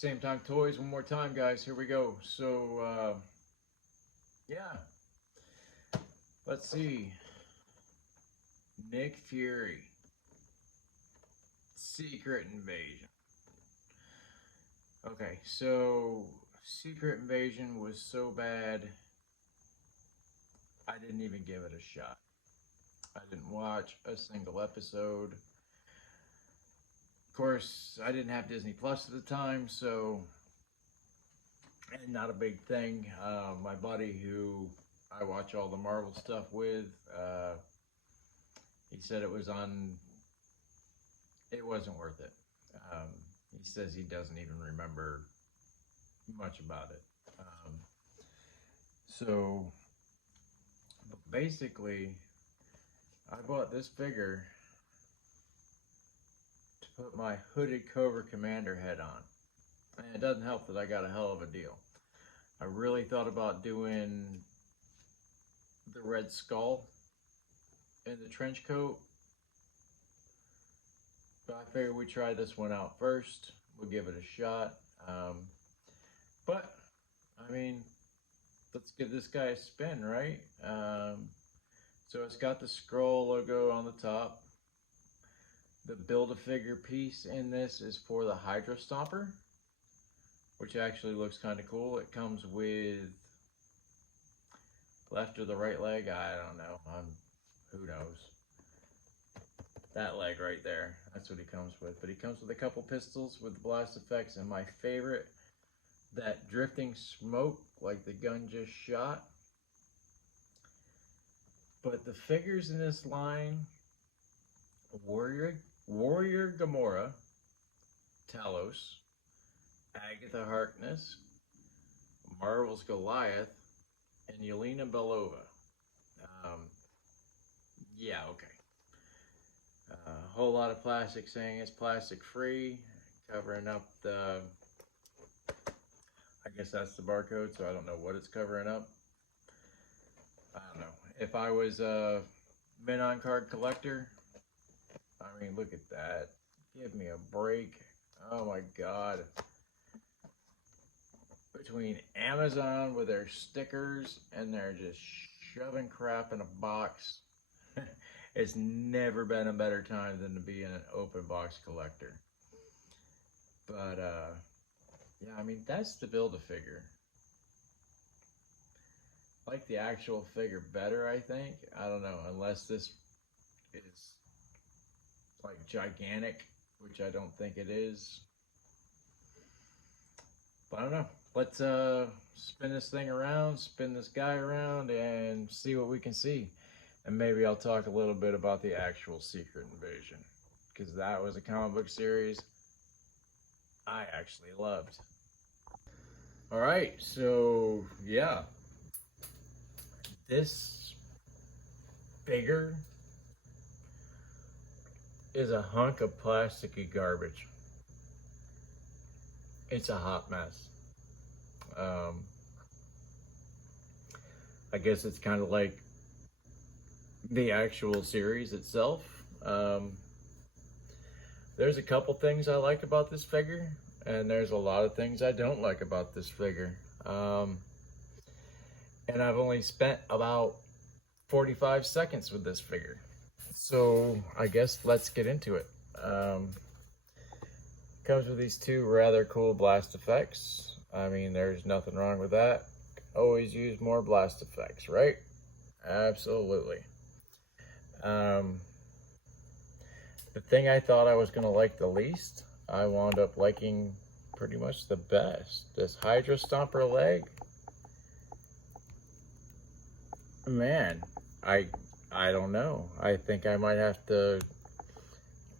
Same Time Toys one more time, guys. Here we go. So, yeah. Let's see. NickFury. Secret Invasion. Okay, so Secret Invasion was so bad, I didn't even give it a shot. I didn't watch a single episode. Of course, I didn't have Disney Plus at the time, so and not a big thing. My buddy who I watch all the Marvel stuff with, he said it wasn't worth it. He says he doesn't even remember much about it. So basically, I bought this figure to put my hooded Cobra Commander head on. And it doesn't help that I got a hell of a deal. I really thought about doing the Red Skull in the trench coat, but I figured we'd try this one out first. We'll give it a shot. But, I mean, let's give this guy a spin, right? So it's got the Skrull logo on the top. The Build-A-Figure piece in this is for the Hydra Stomper, which actually looks kind of cool. It comes with left or the right leg, I don't know. Who knows? That leg right there, that's what he comes with. But he comes with a couple pistols with the blast effects, and my favorite, that drifting smoke like the gun just shot. But the figures in this line, Warrior Gamora, Talos, Agatha Harkness, Marvel's Goliath, and Yelena Belova. Yeah, okay. A whole lot of plastic saying it's plastic free, covering up the, I guess that's the barcode, so I don't know what it's covering up. I don't know. If I was a Min-On card collector, I mean, look at that. Give me a break. Oh my God. Between Amazon with their stickers and they're just shoving crap in a box, it's never been a better time than to be an open box collector. But, yeah, I mean, that's the Build-A-Figure. I like the actual figure better, I think. I don't know, unless this is like gigantic, which I don't think it is. But I don't know. Let's spin this thing around, spin this guy around, and see what we can see. And maybe I'll talk a little bit about the actual Secret Invasion, because that was a comic book series I actually loved. All right, so yeah, this figure is a hunk of plasticky garbage. It's a hot mess. I guess it's kind of like the actual series itself. There's a couple things I like about this figure, and there's a lot of things I don't like about this figure. And I've only spent about 45 seconds with this figure. So I guess let's get into it. Comes with these two rather cool blast effects. I mean, there's nothing wrong with that. Always use more blast effects, right? Absolutely. The thing I thought I was going to like the least, I wound up liking pretty much the best. This Hydra Stomper leg. Man, I don't know. I think I might have to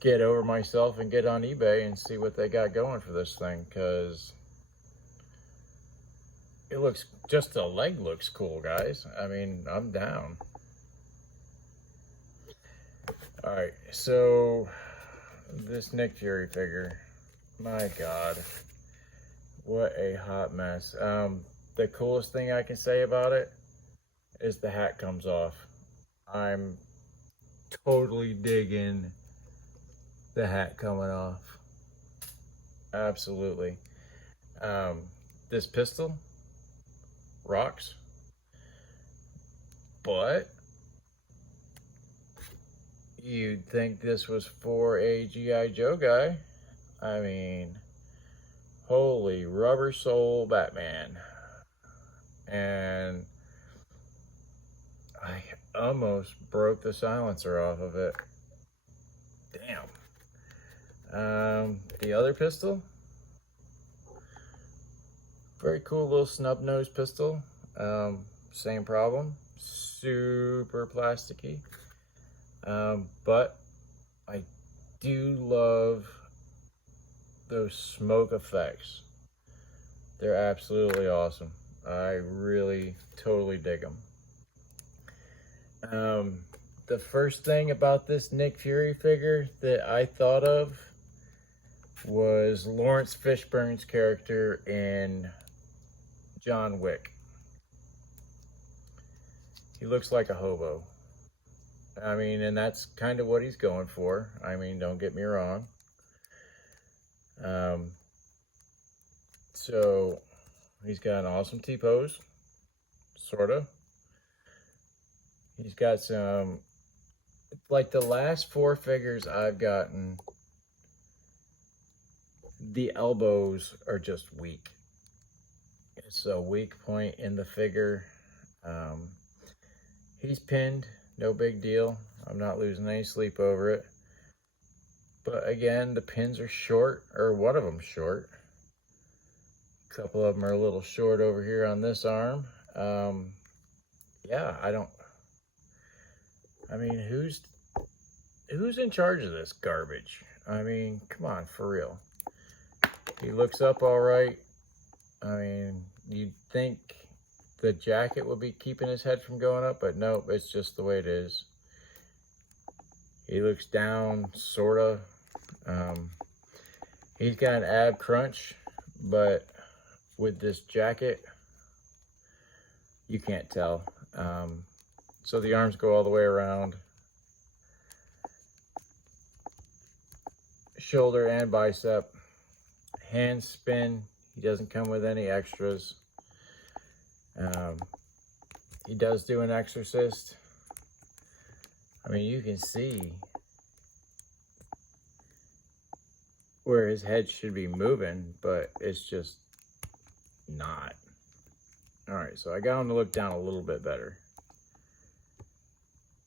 get over myself and get on eBay and see what they got going for this thing, because it looks, just the leg looks cool, guys. I mean, I'm down. All right, so this NickFury figure, my God, what a hot mess. The coolest thing I can say about it is the hat comes off. I'm totally digging the hat coming off. Absolutely. This pistol rocks, but you'd think this was for a G.I. Joe guy. I mean, holy rubber soul Batman. And I almost broke the silencer off of it. Damn. The other pistol, very cool little snub nose pistol. Same problem, super plasticky. But I do love those smoke effects. They're absolutely awesome. I really totally dig them. The first thing about this NickFury figure that I thought of was Lawrence Fishburne's character in John Wick. He looks like a hobo. I mean, and that's kind of what he's going for. I mean, don't get me wrong. So he's got an awesome T-pose, sort of. He's got some, like the last 4 figures I've gotten, the elbows are just weak. It's a weak point in the figure. He's pinned, no big deal. I'm not losing any sleep over it. But again, the pins are short, or one of them's short. A couple of them are a little short over here on this arm. Yeah, I mean, who's in charge of this garbage? I mean, come on, for real. He looks up all right. I mean, you'd think the jacket would be keeping his head from going up, but nope, it's just the way it is. He looks down, sorta. He's got an ab crunch, but with this jacket, you can't tell. So the arms go all the way around. Shoulder and bicep. Hand spin. He doesn't come with any extras. He does do an exorcist. I mean, you can see where his head should be moving, but it's just not. All right, so I got him to look down a little bit better.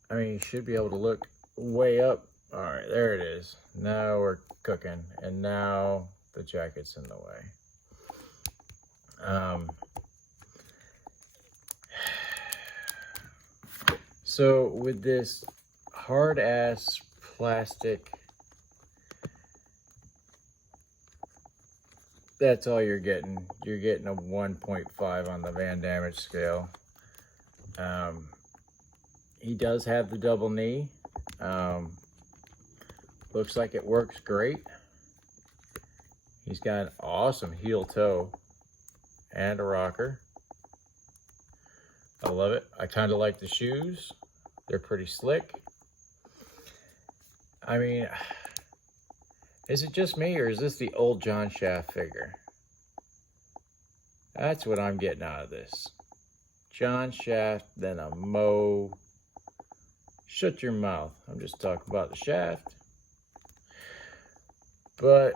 I mean, you should be able to look way up. All right, there it is. Now we're cooking, and now the jacket's in the way. So with this hard ass plastic, that's all you're getting. You're getting a 1.5 on the Van Damage scale. He does have the double knee. Looks like it works great. He's got an awesome heel toe and a rocker. I love it. I kind of like the shoes. They're pretty slick. I mean, is it just me, or is this the old John Shaft figure? That's what I'm getting out of this. John Shaft, then a Mo. Shut your mouth. I'm just talking about the shaft. But,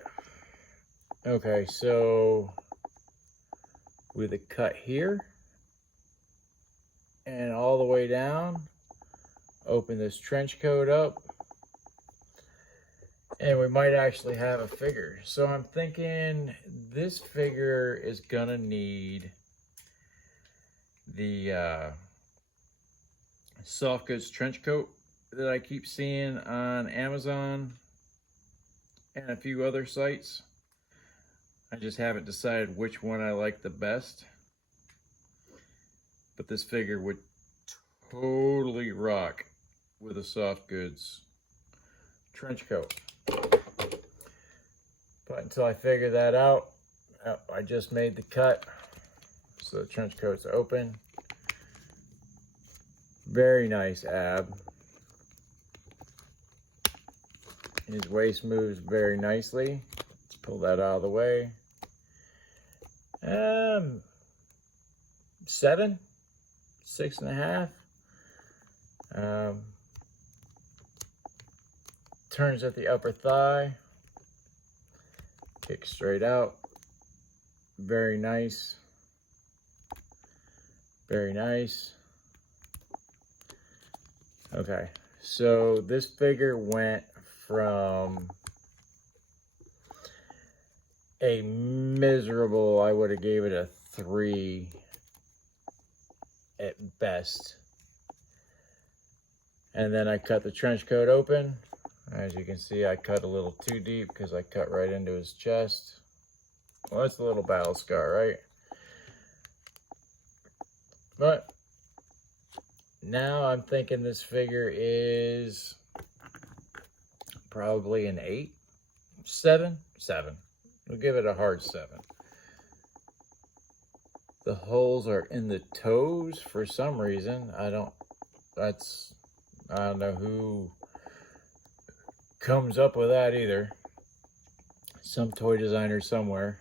okay, so with a cut here and all the way down, open this trench coat up, and we might actually have a figure. So I'm thinking this figure is gonna need the soft goods trench coat that I keep seeing on Amazon and a few other sites. I just haven't decided which one I like the best. But this figure would totally rock with a soft goods trench coat. But until I figure that out, I just made the cut. So the trench coat's open. Very nice ab. His waist moves very nicely. Let's pull that out of the way. 7, 6.5. Turns at the upper thigh, kicks straight out. Very nice. Very nice. Okay, so this figure went from a miserable, I would have gave it a 3 at best. And then I cut the trench coat open. As you can see, I cut a little too deep because I cut right into his chest. Well, that's a little battle scar, right? But now I'm thinking this figure is probably an 8, 7. We'll give it a hard 7. The holes are in the toes for some reason. I don't know who comes up with that either. Some toy designer somewhere.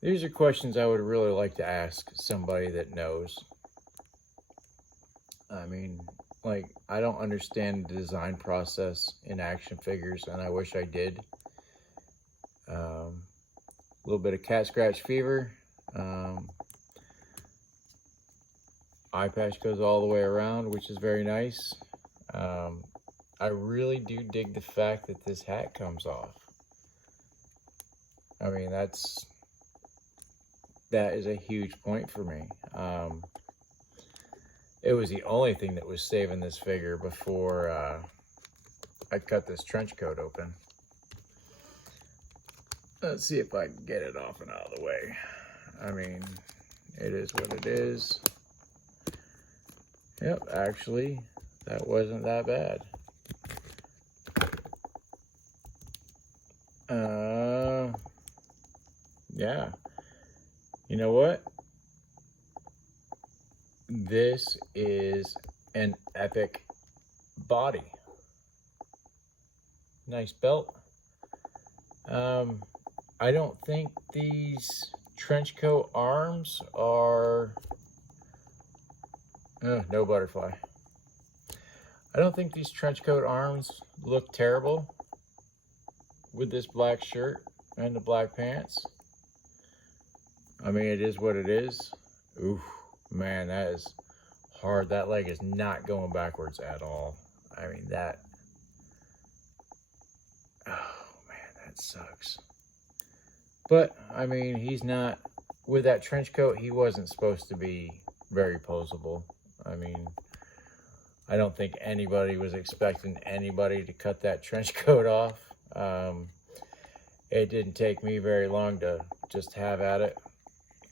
These are questions I would really like to ask somebody that knows. I mean, like, I don't understand the design process in action figures, and I wish I did. A little bit of cat scratch fever. Eye patch goes all the way around, which is very nice. I really do dig the fact that this hat comes off. I mean, that is a huge point for me. It was the only thing that was saving this figure before I cut this trench coat open. Let's see if I can get it off and out of the way. I mean, it is what it is. Yep, actually, that wasn't that bad. Yeah. You know what? This is an epic body. Nice belt. I don't think these trench coat arms are... no butterfly. I don't think these trench coat arms look terrible with this black shirt and the black pants. I mean, it is what it is. Oof, man, that is hard. That leg is not going backwards at all. I mean, that... Oh, man, that sucks. But, I mean, he's not... With that trench coat, he wasn't supposed to be very poseable. I mean, I don't think anybody was expecting anybody to cut that trench coat off. It didn't take me very long to just have at it.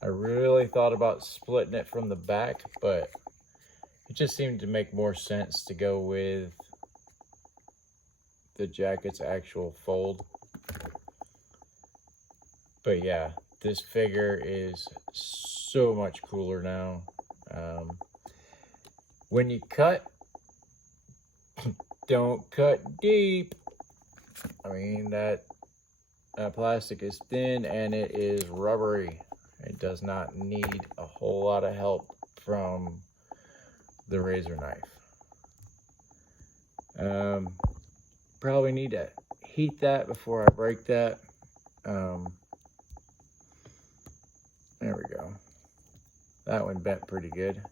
I really thought about splitting it from the back, but it just seemed to make more sense to go with the jacket's actual fold. But yeah, this figure is so much cooler now. When you cut, don't cut deep. I mean, that plastic is thin and it is rubbery. It does not need a whole lot of help from the razor knife. Probably need to heat that before I break that. There we go. That one bent pretty good.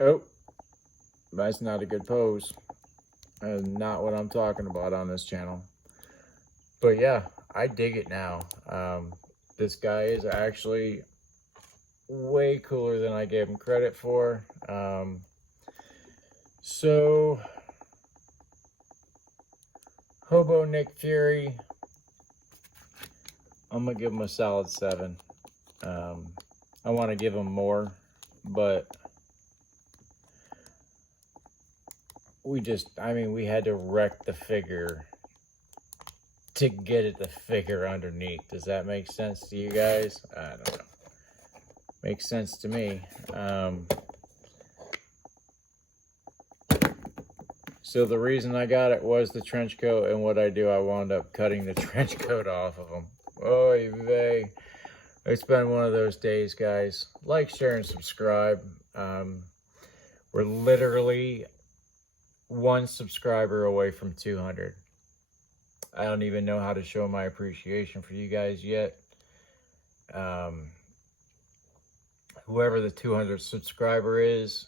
Oh, that's not a good pose. That is not what I'm talking about on this channel. But yeah, I dig it now. This guy is actually way cooler than I gave him credit for. So, Hobo NickFury, I'm going to give him a solid 7. I want to give him more, but we had to wreck the figure to get it to figure underneath. Does that make sense to you guys? I don't know. Makes sense to me. So the reason I got it was the trench coat, and what I do, I wound up cutting the trench coat off of them. Oy vey. It's been one of those days, guys. Like, share, and subscribe. We're literally one subscriber away from 200. I don't even know how to show my appreciation for you guys yet. Whoever the 200 subscriber is,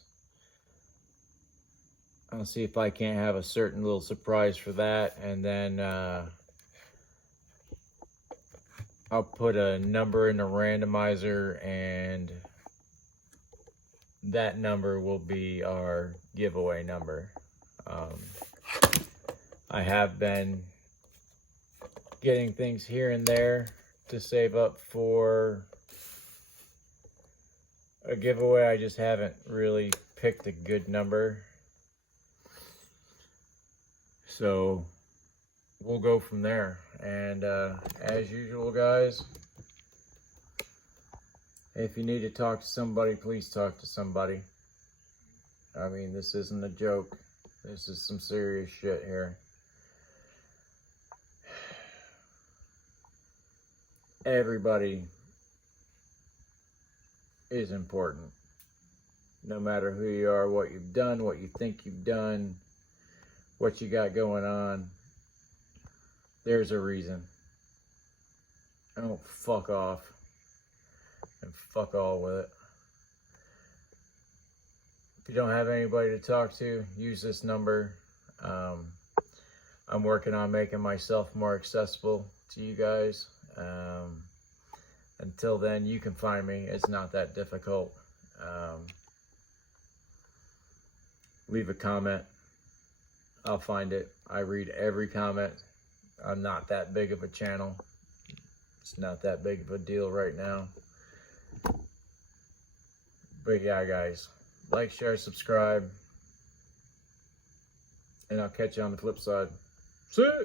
I'll see if I can't have a certain little surprise for that, and then I'll put a number in the randomizer, and that number will be our giveaway number. I have been getting things here and there to save up for a giveaway. I just haven't really picked a good number. So we'll go from there. And as usual, guys, if you need to talk to somebody, please talk to somebody. I mean, this isn't a joke. This is some serious shit here. Everybody is important. No matter who you are, what you've done, what you think you've done, what you got going on, there's a reason. Don't fuck off and fuck all with it. If you don't have anybody to talk to, use this number. I'm working on making myself more accessible to you guys. Until then, you can find me. It's not that difficult. Leave a comment. I'll find it. I read every comment. I'm not that big of a channel. It's not that big of a deal right now. But yeah, guys, like, share, subscribe, and I'll catch you on the flip side. See ya!